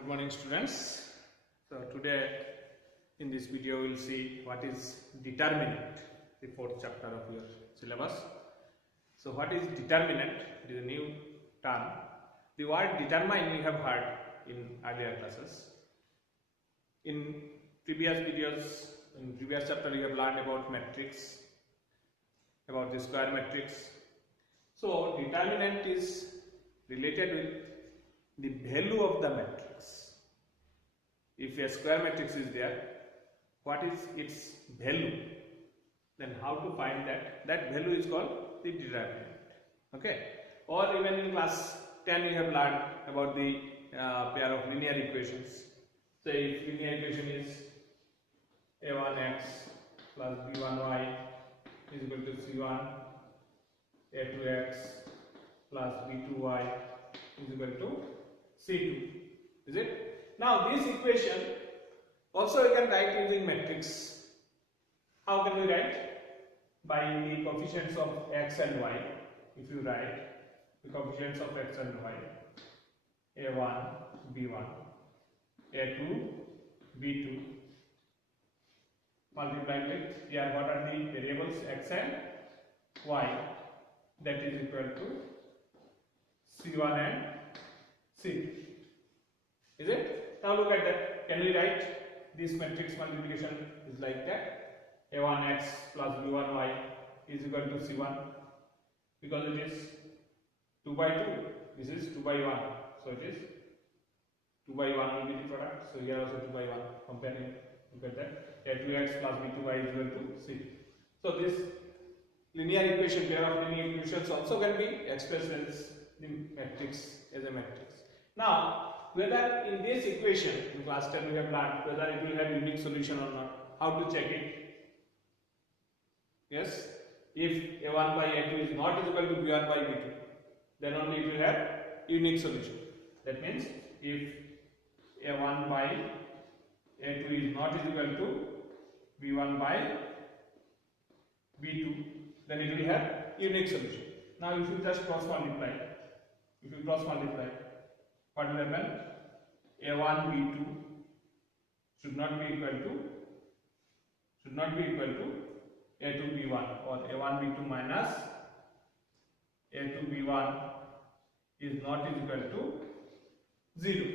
Good morning, students. So today in this video we will see what is determinant, the fourth chapter of your syllabus. So what is determinant? It is a new term. The word determine we have heard in earlier classes. In previous videos, in previous chapter we have learned about matrix, about the square matrix. So determinant is related with the value of the matrix. If a square matrix is there, what is its value? Then how to find that? That value is called the determinant. Okay. Or even in class 10 we have learned about the pair of linear equations. So if linear equation is a1x plus b1y is equal to c1, a2x plus b2y is equal to c2. Is it? Now this equation also we can write using matrix. How can we write? By the coefficients of x and y. If you write the coefficients of x and y, a1, b1, a2, b2, multiplied with here what are the variables x and y, that is equal to c1 and c2. Is it? Now look at that. Can we write this matrix multiplication is like that? a1x plus b1y is equal to c1, because it is 2 by 2. This is 2 by 1. So it is 2 by 1 will be the product. So here also 2 by 1. Comparing, look at that. a2x plus b2y is equal to c. So this linear equation, pair of linear equations also can be expressed as the matrix, as a matrix. Now, whether in this equation, in class 10 we have learned whether it will have unique solution or not. How to check it? Yes, if a1 by a2 is not equal to b1 by b2, then only it will have unique solution. That means if a1 by a2 is not equal to b1 by b2, then it will have unique solution. Now if you just cross multiply, what will happen? a1 b2 should not be equal to a2 b1, or a1 b2 minus a2 b1 is not equal to 0.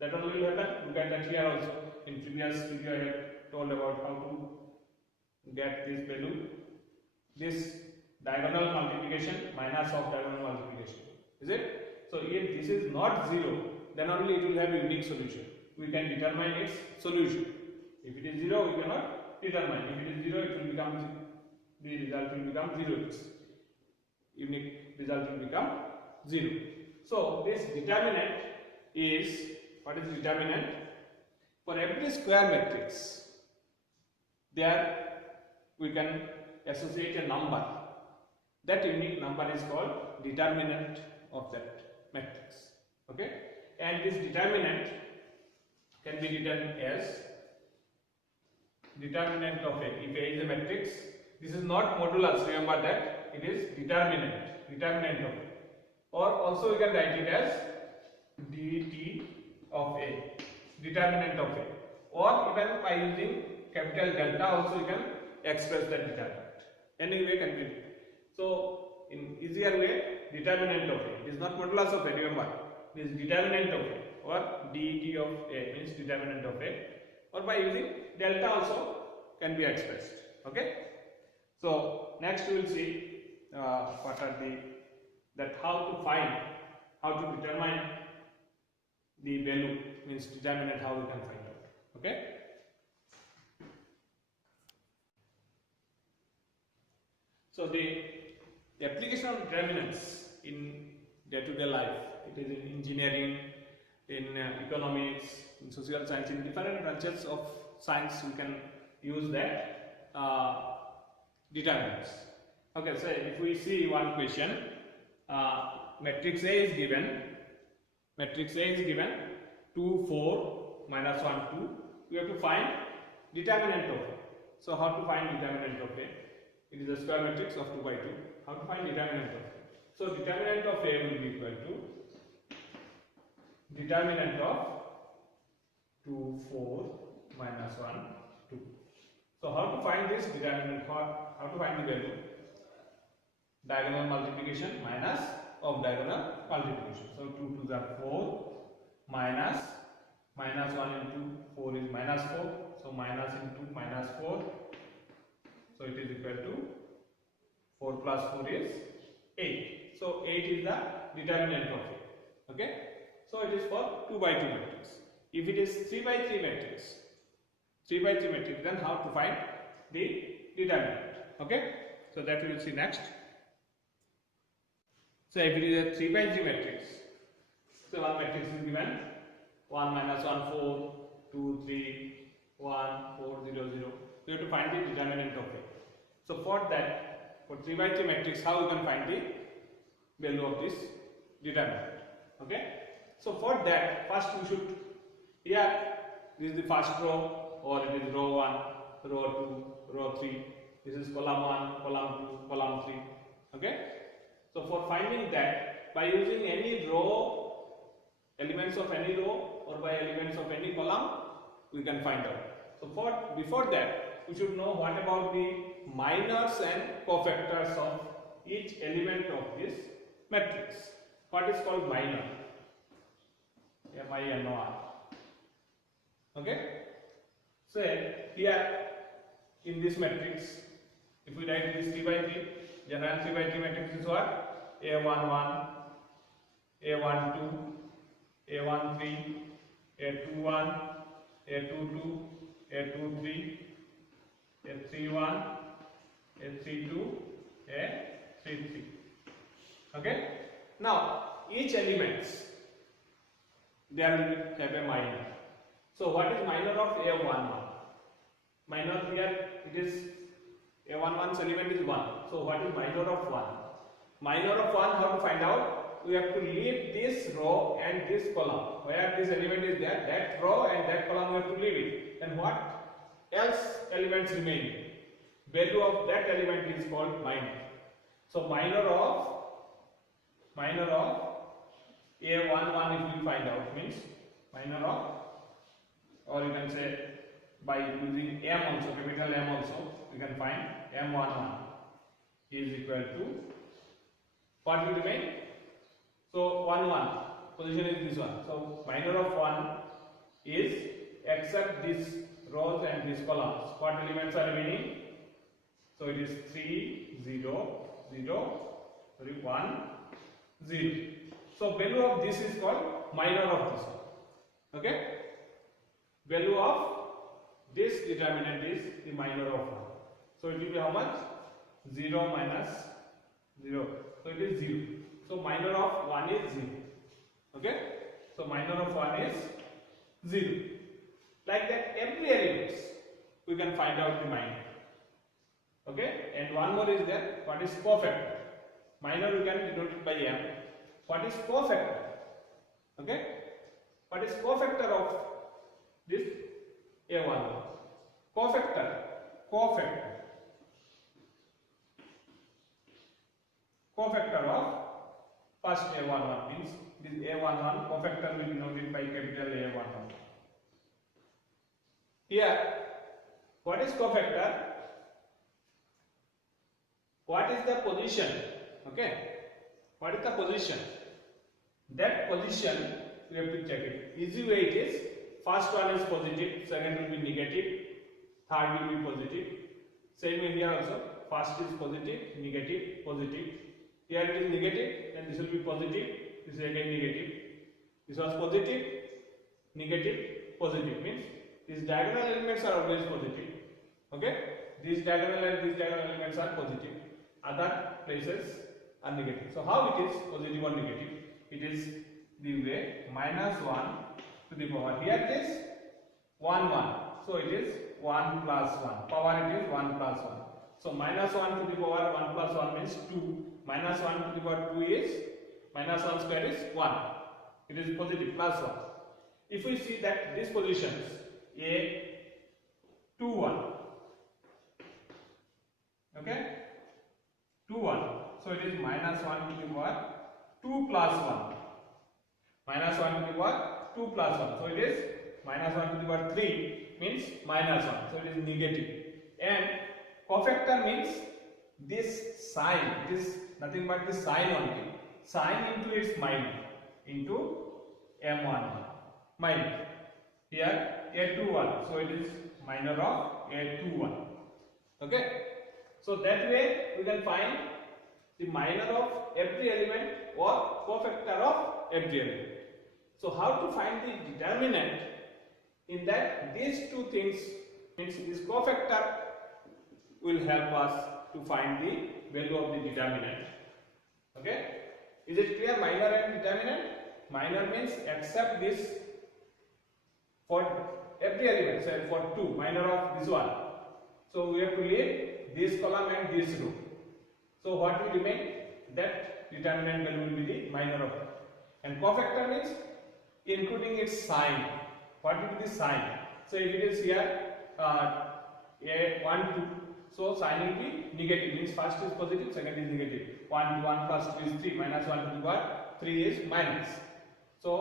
That only will happen. Look at that here also. In previous video I have told about how to get this value. This diagonal multiplication minus of diagonal multiplication. Is it? So if this is not 0, then only it will have a unique solution. We can determine its solution. If it is 0, we cannot determine. If it is 0, it will become, the result will become 0. Its unique result will become 0. So this determinant is, what is determinant? For every square matrix, there we can associate a number. That unique number is called determinant of that matrix. Okay, and this determinant can be written as determinant of A. If A is a matrix, this is not modulus, remember that, it is determinant of A. Or also we can write it as dt of A, determinant of A. Or even by using capital delta also you can express that determinant. Any way can be written. So in easier way, determinant of A. It is not modulus of A, remember. It is determinant of A, or det of A means determinant of A. Or by using delta also can be expressed. Okay. So next we will see what are how to determine the value, means determinant, how we can find out. Okay. So the application of determinants in day-to-day life, it is in engineering, in economics, in social science, in different branches of science we can use that determinants. Okay, so if we see one question, matrix A is given, 2, 4, minus 1, 2, we have to find determinant of A. So how to find determinant of A? It is a square matrix of 2 by 2. How to find determinant of A? So determinant of A will be equal to determinant of 2, 4, minus 1, 2. So how to find this determinant? How to find the value? Diagonal multiplication minus of diagonal multiplication. So 2 2s are 4, minus 1 into 4 is minus 4. So minus into minus 4. So it is equal to 4 plus 4 is 8. So 8 is the determinant of it. Okay. So it is for 2 by 2 matrix. If it is 3 by 3 matrix, then how to find the determinant? Okay. So that we will see next. So if it is a 3 by 3 matrix, so one matrix is given 1 minus 1 4 2 3 1 4 0 0. We have to find the determinant of it. So for that, for 3 by 3 matrix, how we can find the value of this determinant? Okay. So for that, first we should, here this is the first row, or it is row 1, row 2, row 3. This is column 1, column 2, column 3. Okay. So for finding that, by using any row, elements of any row, or by elements of any column, we can find out. So before that, we should know what about the minors and cofactors of each element of this matrix. What is called minor? M-I-N-O-R. Okay. So here in this matrix, if we write this 3 by 3, general 3 by 3 matrix is what? A11, A12, A13, A21, A22, A23, A31, A32, A33. Okay. Now each elements, there will have a minor. So what is minor of A11? Minor here, it is A11's element is 1. So what is minor of 1? Minor of 1, how to find out? We have to leave this row and this column. Where this element is there, that row and that column we have to leave it. And what else elements remain? Value of that element is called minor. So minor of A11, if we find out, means minor of, or you can say by using M also, capital M also, we can find M11 is equal to, what will remain? So 1 1 position is this one. So minor of 1 is except these rows and these columns. What elements are remaining? So it is 3 0 0 1 0. So value of this is called minor of this one. Okay. Value of this determinant is the minor of 1. So it will be how much? 0 minus 0. So it is 0. So minor of 1 is 0. Okay. So minor of 1 is 0. Like that, every element we can find out the minor. Okay. And one more is there. What is cofactor? Minor we can denote it by M. What is cofactor? Okay. What is cofactor of this A11? Cofactor of first A11 means this A11 cofactor will be denoted by capital A11. Here, what is cofactor? What is the position? Okay. What is the position? That position we have to check it. Easy way it is, first one is positive, second will be negative, third will be positive. Same way here also, first is positive, negative, positive. Here it is negative, and this will be positive, this is again negative. This was positive, negative, positive, means these diagonal elements are always positive. Okay? These diagonal and these diagonal elements are positive. Other places are negative. So how it is positive or negative? It is the way minus 1 to the power. Here it is 1 1. So it is 1 plus 1. Power it is 1 plus 1. So minus 1 to the power 1 plus 1 means 2. Minus 1 to the power 2 is minus 1 square is 1. It is positive plus 1. If we see that these positions A 2 1. Okay? 2 1. So it is minus 1 to the power 2 plus 1. minus 1 to the power 2 plus 1. So it is minus 1 to the power 3 means minus 1. So it is negative. And cofactor means this sign. It is nothing but the sign only. Sign into its minor into M11 minor. Here A21. So it is minor of A21. Okay. So that way we can find the minor of every element or cofactor of every element. So how to find the determinant? In that these two things means this cofactor will help us to find the value of the determinant. Okay, is it clear? Minor and determinant. Minor means except this for every element, say for 2, minor of this one. So we have to leave this column and this row. So what will remain? That determinant value will be the minor of it. And cofactor means including its sign. What will be the sign? So if it is here A1 2, so sign will be negative, means first is positive, second is negative. 1 to 1 plus 2 is 3, minus 1 to the power 3 is minus. So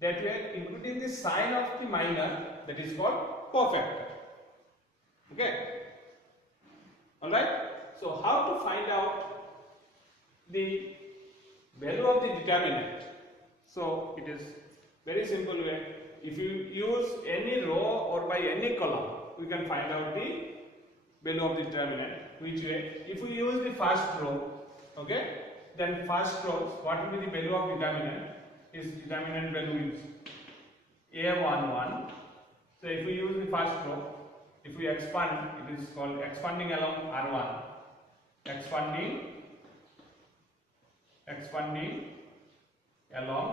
that way including the sign of the minor, that is called cofactor. Okay. Alright. So how to find out the value of the determinant? So it is very simple way. If you use any row or by any column, we can find out the value of the determinant. Which way? If we use the first row, okay, then first row, what will be the value of determinant? Is determinant value is A11. So if we use the first row, if we expand, it is called expanding along R1. Expanding along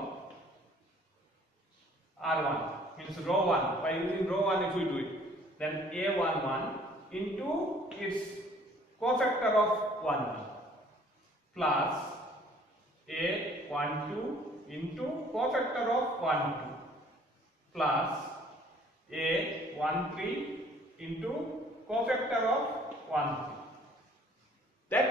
R1 means row 1. By using row 1, if we do it, then A11 into its cofactor of 1 plus A12 into cofactor of 1 2 plus A13 into cofactor of 1 3. That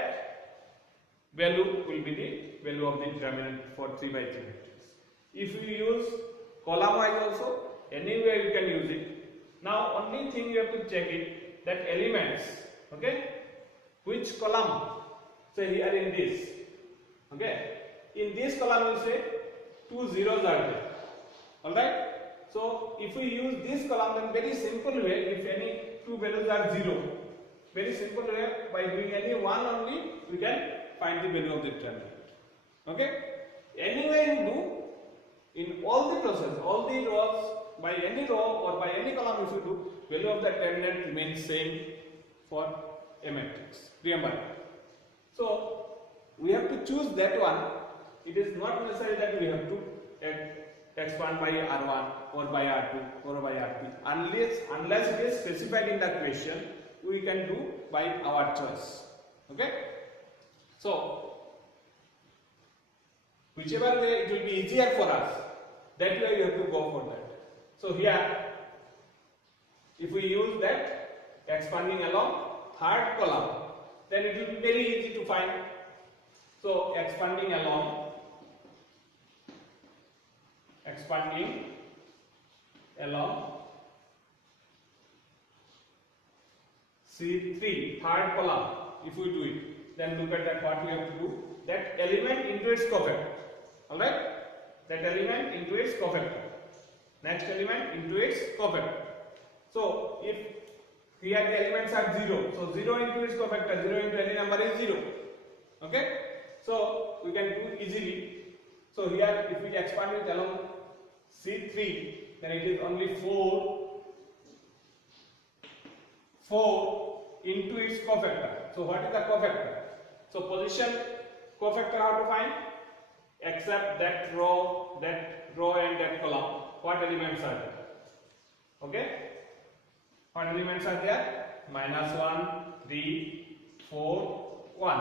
value will be the value of the determinant for 3 by 3 matrix. If you use column wise also, anywhere you can use it. Now only thing you have to check it, that elements, okay, which column, say here in this, okay, in this column you say 2 zeros are there. Alright. So if we use this column, then very simple way, if any two values are 0, very simple way, by doing any one only, we can find the value of the determinant. Okay. Anyway you do, in all the process, all the rows, by any row or by any column if you do, value of the determinant remains same for a matrix. Remember. So we have to choose that one. It is not necessary that we have to expand by R1 or by R2 or by R3. Unless it is specified in the question, we can do by our choice. Okay. So whichever way it will be easier for us, that way you have to go for that. So here, if we use that expanding along third column, then it will be very easy to find. So expanding along C3 third column, if we do it, then look at that, what we have to do, that element into its cofactor. Alright, that element into its cofactor, next element into its cofactor. So if here the elements are 0, so 0 into its cofactor, 0 into any number is 0. Okay, so we can do easily. So here if we expand it along C3, then it is only 4 into its cofactor. So what is the cofactor? So position cofactor, how to find? Except that row and that column, what elements are there? Okay, what elements are there? -1, 3, 4, 1.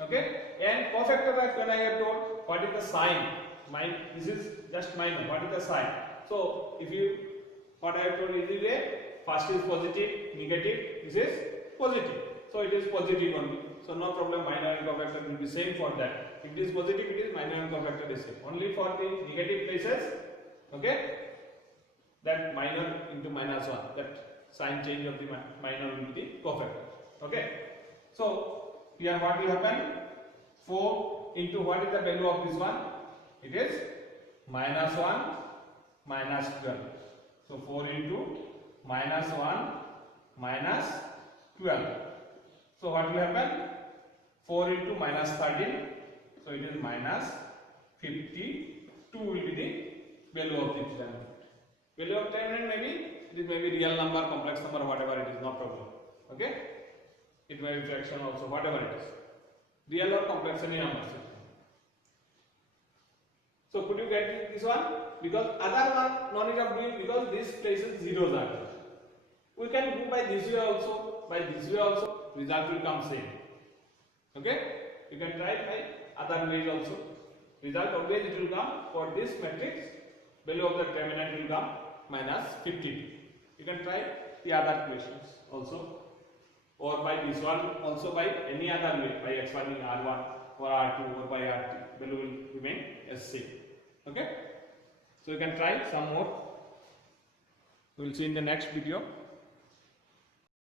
Okay, and cofactor wise, when I have told what is the sign, this is just minor, what is the sign? So if you, what I have told is the first is positive, negative, this is positive, so it is positive only. so no problem, minor and cofactor will be same for that. If it is positive, it is minor and cofactor is same. Only for the negative places, okay, that minor into minus 1, that sign change of the minor will be the cofactor. Okay, so here what will happen? 4 into what is the value of this one? It is minus 1 minus 12. So 4 into minus 1 minus 12. So what will happen? 4 into minus 13. So it is minus 52 will be the value of the determinant. Value of determinant it may be real number, complex number, whatever it is, no problem. Okay? It may be fraction also, whatever it is. Real or complex any numbers. So could you get this one? Because other one no need of doing, because these places zeros are there. We can go by this way also. By this way also, result will come same. Okay? You can try by other ways also. Result always it will come for this matrix. Value of the determinant will come minus 52. You can try the other questions also, or by this one also, by any other way, by expanding R1 or R2 or by R3, value will remain as same. Okay? So you can try some more. We will see in the next video.